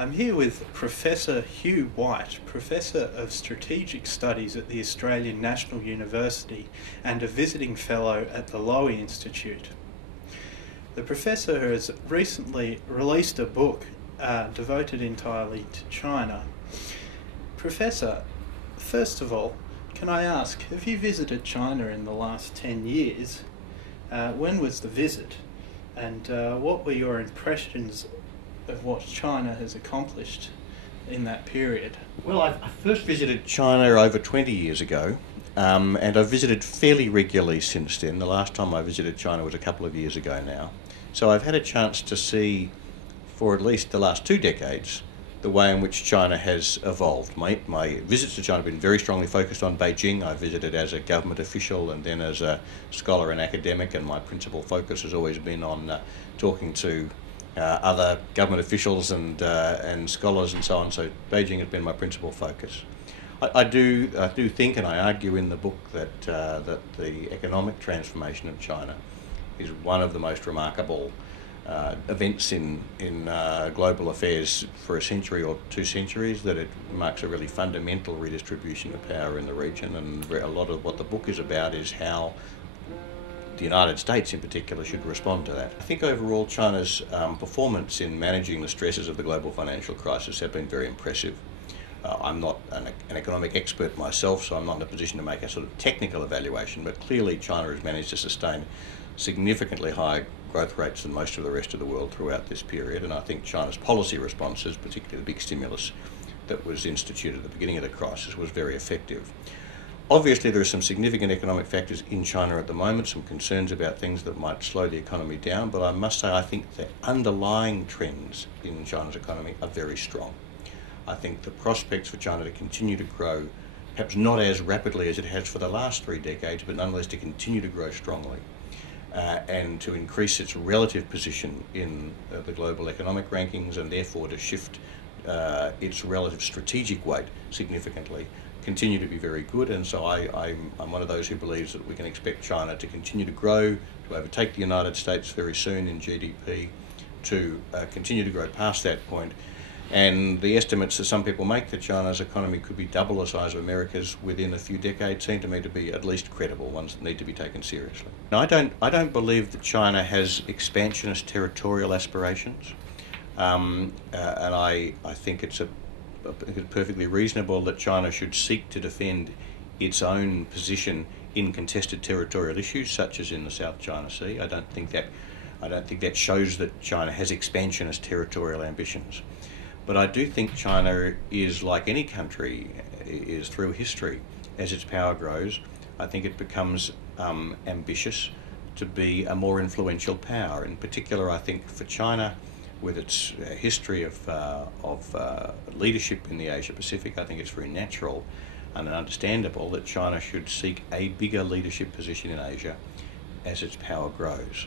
I'm here with Professor Hugh White, Professor of Strategic Studies at the Australian National University and a visiting fellow at the Lowy Institute. The Professor has recently released a book devoted entirely to China. Professor, first of all, can I ask, have you visited China in the last 10 years? When was the visit? And what were your impressions of what China has accomplished in that period? Well, I first visited China over 20 years ago, and I've visited fairly regularly since then. The last time I visited China was a couple of years ago now. So I've had a chance to see, for at least the last 2 decades, the way in which China has evolved. My visits to China have been very strongly focused on Beijing. I visited as a government official and then as a scholar and academic, and my principal focus has always been on talking to other government officials and scholars and so on. So Beijing has been my principal focus. I do think, and I argue in the book, that the economic transformation of China is one of the most remarkable events in global affairs for a century or 2 centuries, that it marks a really fundamental redistribution of power in the region, and a lot of what the book is about is how the United States in particular should respond to that. I think overall China's performance in managing the stresses of the global financial crisis have been very impressive. I'm not an economic expert myself, so I'm not in a position to make a sort of technical evaluation, but clearly China has managed to sustain significantly higher growth rates than most of the rest of the world throughout this period, and I think China's policy responses, particularly the big stimulus that was instituted at the beginning of the crisis, was very effective. Obviously, there are some significant economic factors in China at the moment, some concerns about things that might slow the economy down, but I must say I think the underlying trends in China's economy are very strong. I think the prospects for China to continue to grow, perhaps not as rapidly as it has for the last 3 decades, but nonetheless to continue to grow strongly and to increase its relative position in the global economic rankings, and therefore to shift its relative strategic weight significantly, continue to be very good. And so I'm one of those who believes that we can expect China to continue to grow, to overtake the United States very soon in GDP, to continue to grow past that point. And the estimates that some people make that China's economy could be double the size of America's within a few decades seem to me to be at least credible, ones that need to be taken seriously. Now, I don't believe that China has expansionist territorial aspirations, and I think it's perfectly reasonable that China should seek to defend its own position in contested territorial issues, such as in the South China Sea. I don't think that shows that China has expansionist territorial ambitions. But I do think China is, like any country is through history, as its power grows, I think it becomes ambitious to be a more influential power. In particular, I think for China, with its history of leadership in the Asia Pacific, I think it's very natural and understandable that China should seek a bigger leadership position in Asia as its power grows.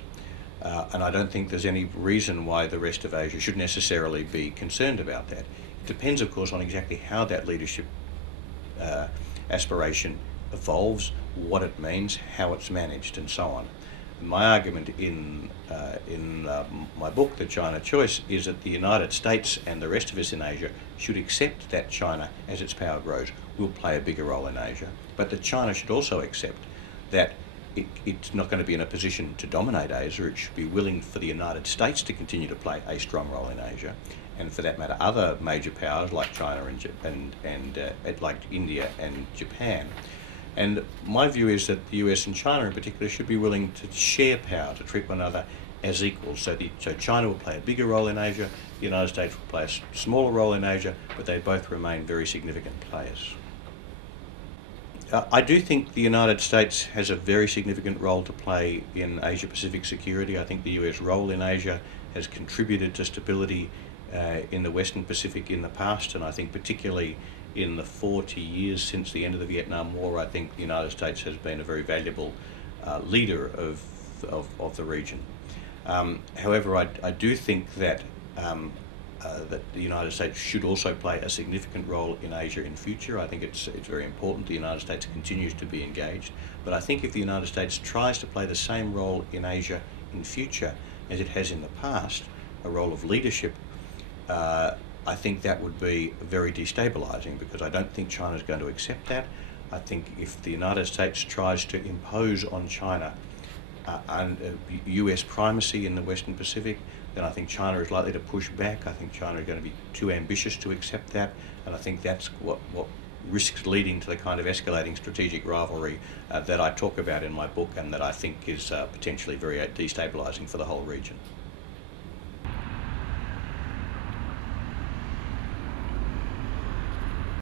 And I don't think there's any reason why the rest of Asia should necessarily be concerned about that. It depends, of course, on exactly how that leadership aspiration evolves, what it means, how it's managed, and so on. My argument in my book, The China Choice, is that the United States and the rest of us in Asia should accept that China, as its power grows, will play a bigger role in Asia, but that China should also accept that it's not going to be in a position to dominate Asia. It should be willing for the United States to continue to play a strong role in Asia, and for that matter, other major powers like China and like India and Japan. And my view is that the US and China in particular should be willing to share power, to treat one another as equals. So China will play a bigger role in Asia, the United States will play a smaller role in Asia, but they both remain very significant players. I do think the United States has a very significant role to play in Asia-Pacific security. I think the US role in Asia has contributed to stability in the Western Pacific in the past, and I think particularly in the 40 years since the end of the Vietnam War, I think the United States has been a very valuable leader of the region. However, I do think that that the United States should also play a significant role in Asia in future. I think it's very important the United States continues to be engaged. But I think if the United States tries to play the same role in Asia in future as it has in the past, a role of leadership, I think that would be very destabilising, because I don't think China's going to accept that. I think if the United States tries to impose on China US primacy in the Western Pacific, then I think China is likely to push back. I think China is going to be too ambitious to accept that, and I think that's what risks leading to the kind of escalating strategic rivalry that I talk about in my book, and that I think is potentially very destabilising for the whole region.